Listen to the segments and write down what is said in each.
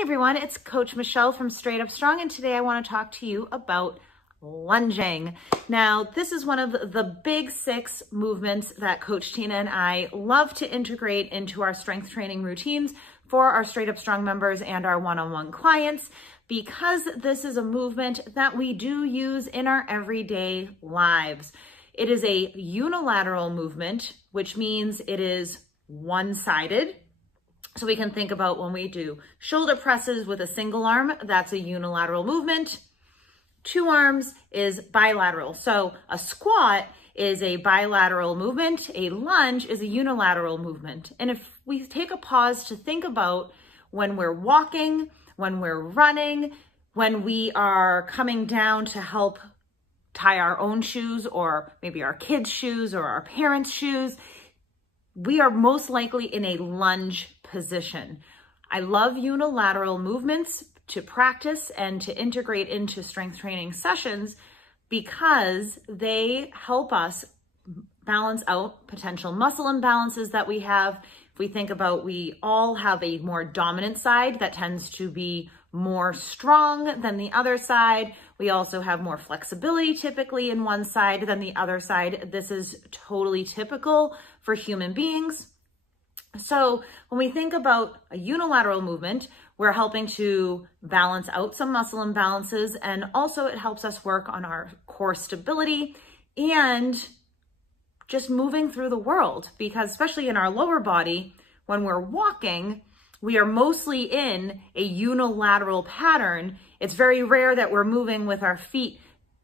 Hey everyone, it's Coach Michelle from Straight Up Strong, and today I want to talk to you about lunging. Now, this is one of the big 6 movements that Coach Tina and I love to integrate into our strength training routines for our Straight Up Strong members and our one-on-one clients, because this is a movement that we do use in our everyday lives. It is a unilateral movement, which means it is one-sided. So we can think about when we do shoulder presses with a single arm, that's a unilateral movement. 2 arms is bilateral. So a squat is a bilateral movement. A lunge is a unilateral movement. And if we take a pause to think about when we're walking, when we're running, when we are coming down to help tie our own shoes or maybe our kids' shoes or our parents' shoes, we are most likely in a lunge position. I love unilateral movements to practice and to integrate into strength training sessions because they help us balance out potential muscle imbalances that we have. If we think about, we all have a more dominant side that tends to be more strong than the other side. We also have more flexibility typically in one side than the other side. This is totally typical for human beings. So when we think about a unilateral movement, we're helping to balance out some muscle imbalances, and also it helps us work on our core stability and just moving through the world, because especially in our lower body, when we're walking, we are mostly in a unilateral pattern. It's very rare that we're moving with our feet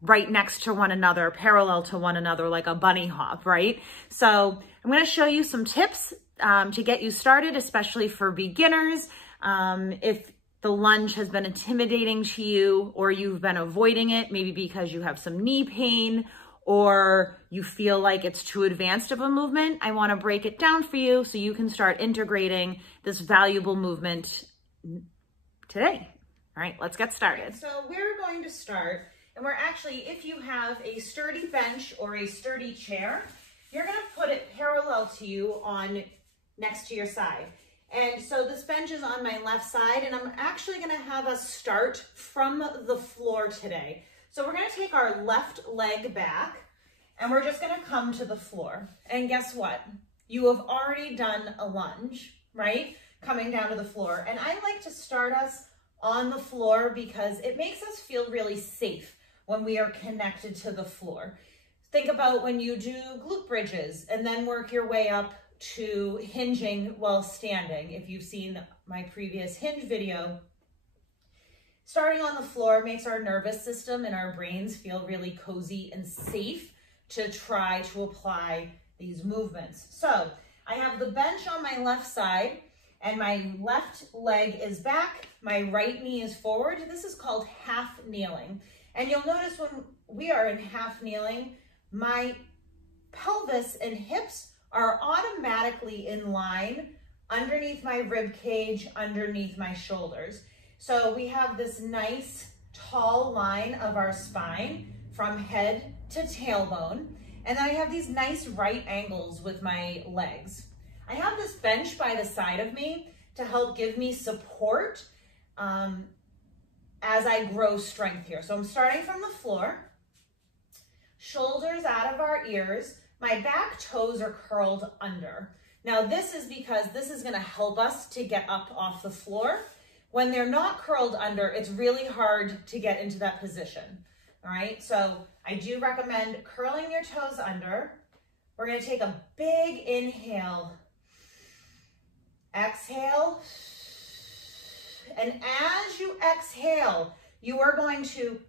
right next to one another, parallel to one another, like a bunny hop, right? So I'm going to show you some tips to get you started, especially for beginners. If the lunge has been intimidating to you, or you've been avoiding it, maybe because you have some knee pain, or you feel like it's too advanced of a movement, I want to break it down for you so you can start integrating this valuable movement today. All right, let's get started. So we're going to start, and we're actually, if you have a sturdy bench or a sturdy chair, you're going to put it parallel to you on next to your side. And so this bench is on my left side, and I'm actually going to have us start from the floor today. So we're going to take our left leg back, and we're just going to come to the floor. And guess what? You have already done a lunge, right? Coming down to the floor. And I like to start us on the floor because it makes us feel really safe when we are connected to the floor. Think about when you do glute bridges and then work your way up to hinging while standing. If you've seen my previous hinge video, starting on the floor makes our nervous system and our brains feel really cozy and safe to try to apply these movements. So I have the bench on my left side, and my left leg is back, my right knee is forward. This is called half kneeling. And you'll notice when we are in half kneeling, my pelvis and hips are automatically in line underneath my rib cage, underneath my shoulders. So we have this nice tall line of our spine from head to tailbone. And then I have these nice right angles with my legs. I have this bench by the side of me to help give me support as I grow strength here. So I'm starting from the floor, shoulders out of our ears. My back toes are curled under. Now this is because this is going to help us to get up off the floor. When they're not curled under, it's really hard to get into that position. All right, so I do recommend curling your toes under. We're going to take a big inhale, exhale, and as you exhale, you are going to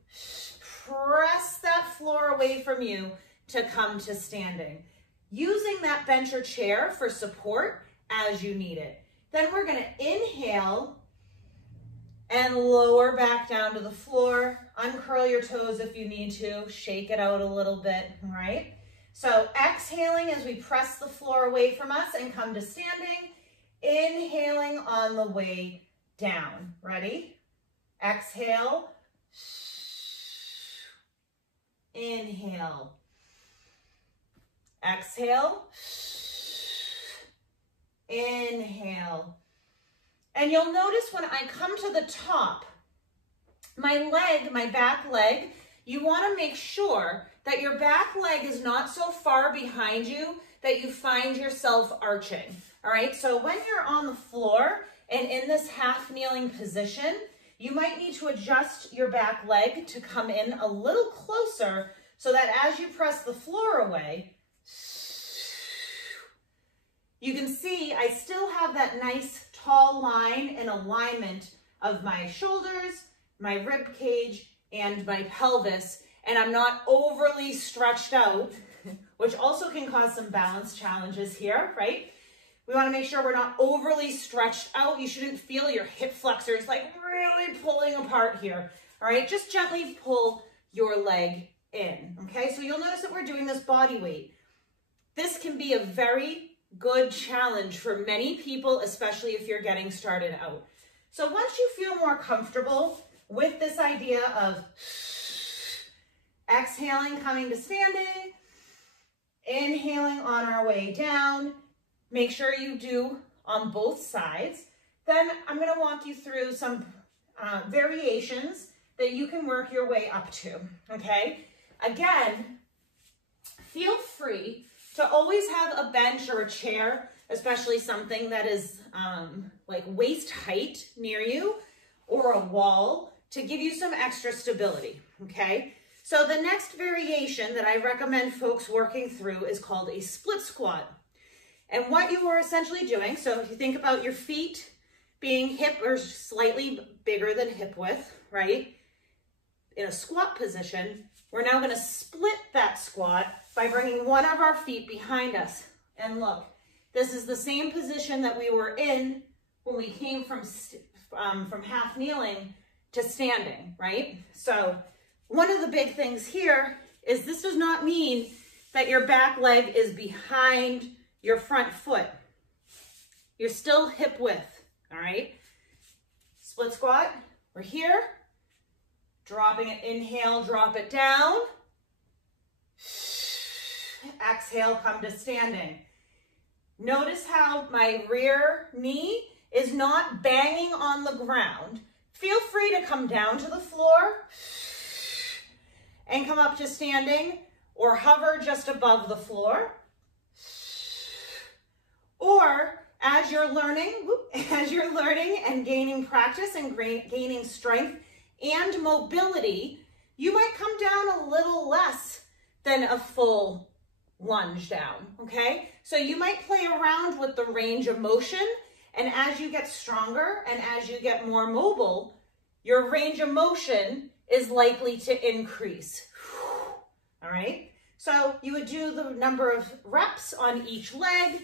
press that floor away from you to come to standing, using that bench or chair for support as you need it. Then we're going to inhale and lower back down to the floor. Uncurl your toes if you need to. Shake it out a little bit, all right? So exhaling as we press the floor away from us and come to standing. Inhaling on the way down. Ready? Exhale. Inhale. Exhale. Inhale. And you'll notice when I come to the top, my back leg, you want to make sure that your back leg is not so far behind you that you find yourself arching. All right, so when you're on the floor and in this half kneeling position, you might need to adjust your back leg to come in a little closer so that as you press the floor away, you can see I still have that nice tall line and alignment of my shoulders, my rib cage, and my pelvis, and I'm not overly stretched out, which also can cause some balance challenges here, right? We want to make sure we're not overly stretched out. You shouldn't feel your hip flexors like really pulling apart here, all right? Just gently pull your leg in, okay? So you'll notice that we're doing this body weight. This can be a very good challenge for many people, especially if you're getting started out. So once you feel more comfortable with this idea of exhaling, coming to standing, inhaling on our way down, make sure you do on both sides. Then I'm going to walk you through some variations that you can work your way up to, okay? Again, feel free to always have a bench or a chair, especially something that is like waist height near you, or a wall to give you some extra stability, okay? So the next variation that I recommend folks working through is called a split squat. And what you are essentially doing, so if you think about your feet being hip or slightly bigger than hip width, right? In a squat position, we're now going to split that squat by bringing one of our feet behind us. And look, this is the same position that we were in when we came from half kneeling to standing, right? So one of the big things here is this does not mean that your back leg is behind your front foot. You're still hip width, all right? Split squat, we're here. Dropping it, inhale, drop it down. Exhale, come to standing. Notice how my rear knee is not banging on the ground. Feel free to come down to the floor and come up to standing, or hover just above the floor. Or as you're learning and gaining practice and gaining strength and mobility, you might come down a little less than a full lunge down, okay? So you might play around with the range of motion, and as you get stronger and as you get more mobile, your range of motion is likely to increase, all right? So you would do the number of reps on each leg,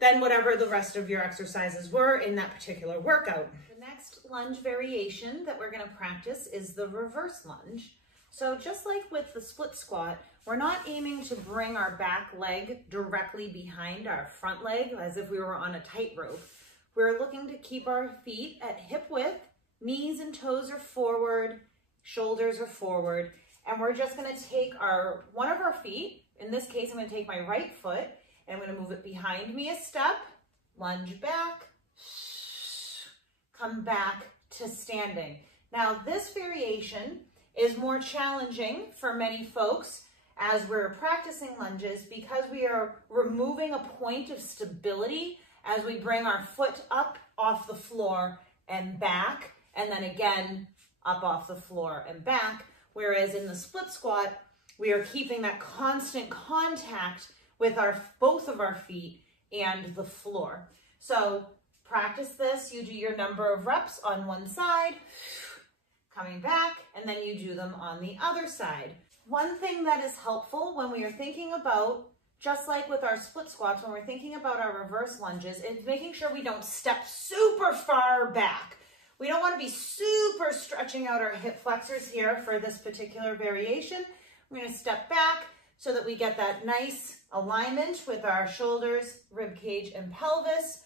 then whatever the rest of your exercises were in that particular workout. The next lunge variation that we're going to practice is the reverse lunge. So just like with the split squat, we're not aiming to bring our back leg directly behind our front leg as if we were on a tightrope. We're looking to keep our feet at hip width, knees and toes are forward, shoulders are forward, and we're just going to take one of our feet, in this case I'm going to take my right foot, and I'm going to move it behind me a step, lunge back, come back to standing. Now this variation is more challenging for many folks as we're practicing lunges because we are removing a point of stability as we bring our foot up off the floor and back, and then again up off the floor and back. Whereas in the split squat, we are keeping that constant contact with both of our feet and the floor. So practice this. You do your number of reps on one side, coming back, and then you do them on the other side. One thing that is helpful when we are thinking about, just like with our split squats, when we're thinking about our reverse lunges, is making sure we don't step super far back. We don't want to be super stretching out our hip flexors here for this particular variation. We're going to step back so that we get that nice alignment with our shoulders, rib cage, and pelvis.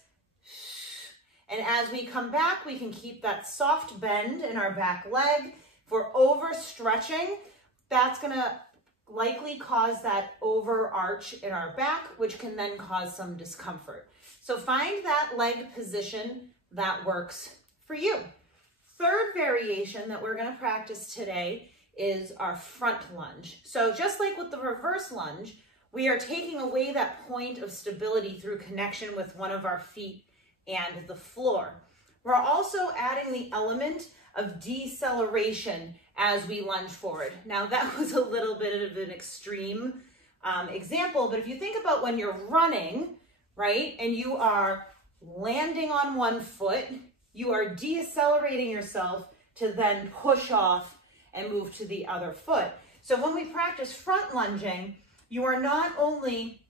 And as we come back, we can keep that soft bend in our back leg. If we're overstretching, that's going to likely cause that overarch in our back, which can then cause some discomfort. So find that leg position that works for you. Third variation that we're going to practice today is our front lunge. So just like with the reverse lunge, we are taking away that point of stability through connection with one of our feet and the floor. We're also adding the element of deceleration as we lunge forward. Now that was a little bit of an extreme example, but if you think about when you're running, right, and you are landing on one foot, you are decelerating yourself to then push off and move to the other foot. So when we practice front lunging, you are not only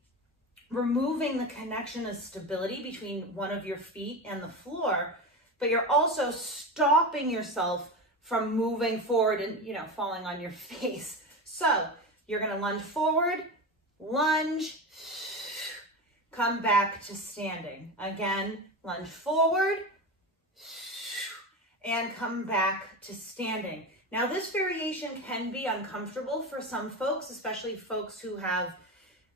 removing the connection of stability between one of your feet and the floor, but you're also stopping yourself from moving forward and, falling on your face. So you're going to lunge forward, lunge, come back to standing. Again, lunge forward and come back to standing. Now this variation can be uncomfortable for some folks, especially folks who have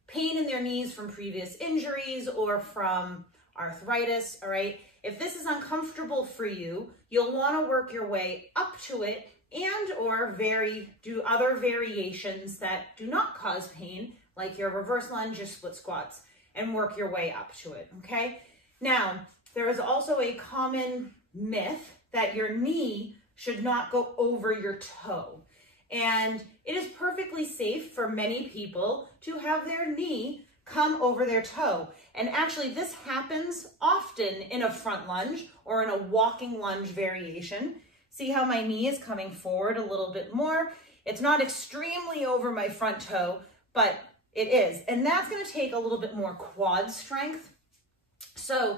pain in their knees from previous injuries or from arthritis, all right? If this is uncomfortable for you, you'll want to work your way up to it and or do other variations that do not cause pain, like your reverse lunge or split squats, and work your way up to it, okay? Now, there is also a common myth that your knee should not go over your toe. And it is perfectly safe for many people to have their knee come over their toe. And actually this happens often in a front lunge or in a walking lunge variation. See how my knee is coming forward a little bit more? It's not extremely over my front toe, but it is. And that's going to take a little bit more quad strength. So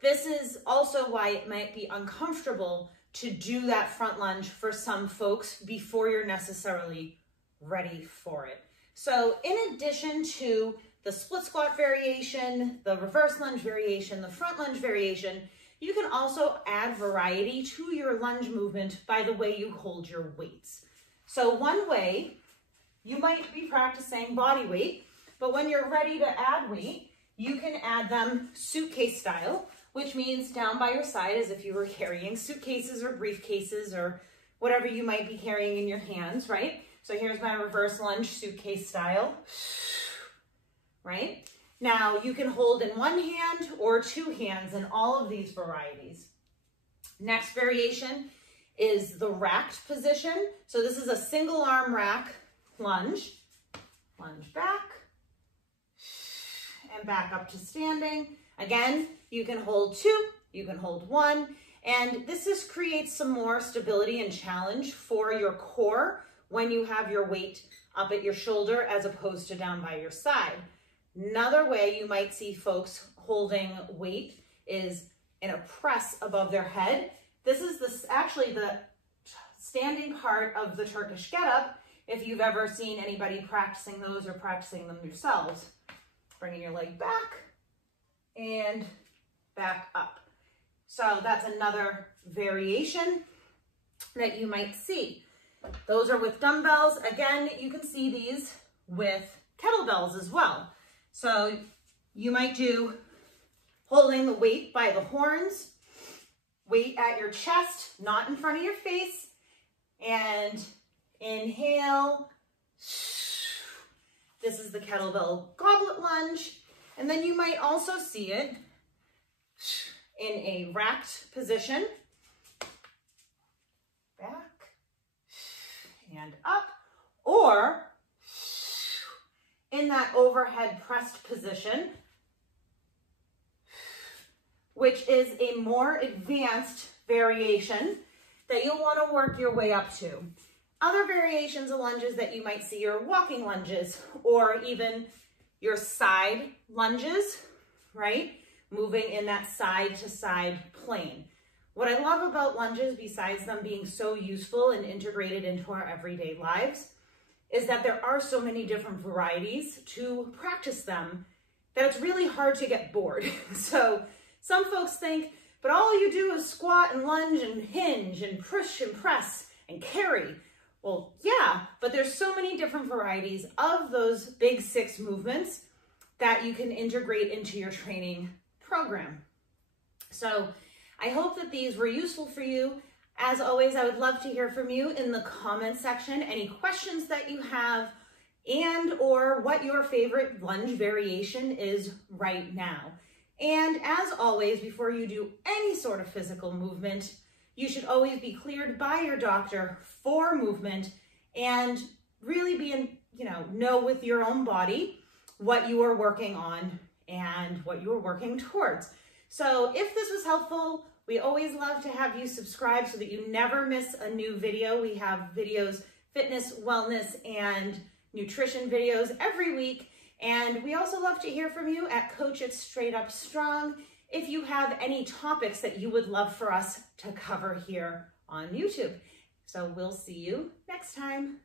this is also why it might be uncomfortable to do that front lunge for some folks before you're necessarily ready for it. So in addition to the split squat variation, the reverse lunge variation, the front lunge variation, you can also add variety to your lunge movement by the way you hold your weights. So one way, you might be practicing body weight, but when you're ready to add weight, you can add them suitcase style, which means down by your side as if you were carrying suitcases or briefcases or whatever you might be carrying in your hands, right? So here's my reverse lunge suitcase style, right? Now you can hold in one hand or two hands in all of these varieties. Next variation is the racked position. So this is a single arm rack lunge, lunge back and back up to standing. Again, you can hold two, you can hold one, and this just creates some more stability and challenge for your core when you have your weight up at your shoulder as opposed to down by your side. Another way you might see folks holding weight is in a press above their head. This is actually the standing part of the Turkish get-up if you've ever seen anybody practicing those or practicing them yourselves. Bringing your leg back and back up. So that's another variation that you might see. Those are with dumbbells. Again, you can see these with kettlebells as well. So you might do holding the weight by the horns, weight at your chest, not in front of your face, and inhale. This is the kettlebell goblet lunge. And then you might also see it in a racked position, back and up, or in that overhead pressed position, which is a more advanced variation that you'll want to work your way up to. Other variations of lunges that you might see are walking lunges or even your side lunges, right? Moving in that side to side plane. What I love about lunges, besides them being so useful and integrated into our everyday lives, is that there are so many different varieties to practice them that it's really hard to get bored. So some folks think, but all you do is squat and lunge and hinge and push and press and carry. Well, yeah, but there's so many different varieties of those big six movements that you can integrate into your training program. So I hope that these were useful for you. As always, I would love to hear from you in the comments section, any questions that you have and or what your favorite lunge variation is right now. And as always, before you do any sort of physical movement, you should always be cleared by your doctor for movement and really be in, know with your own body what you are working on and what you are working towards. So if this was helpful, we always love to have you subscribe so that you never miss a new video. We have videos, fitness, wellness, and nutrition videos every week. And we also love to hear from you at Coach@StraightUpStrong if you have any topics that you would love for us to cover here on YouTube. So we'll see you next time.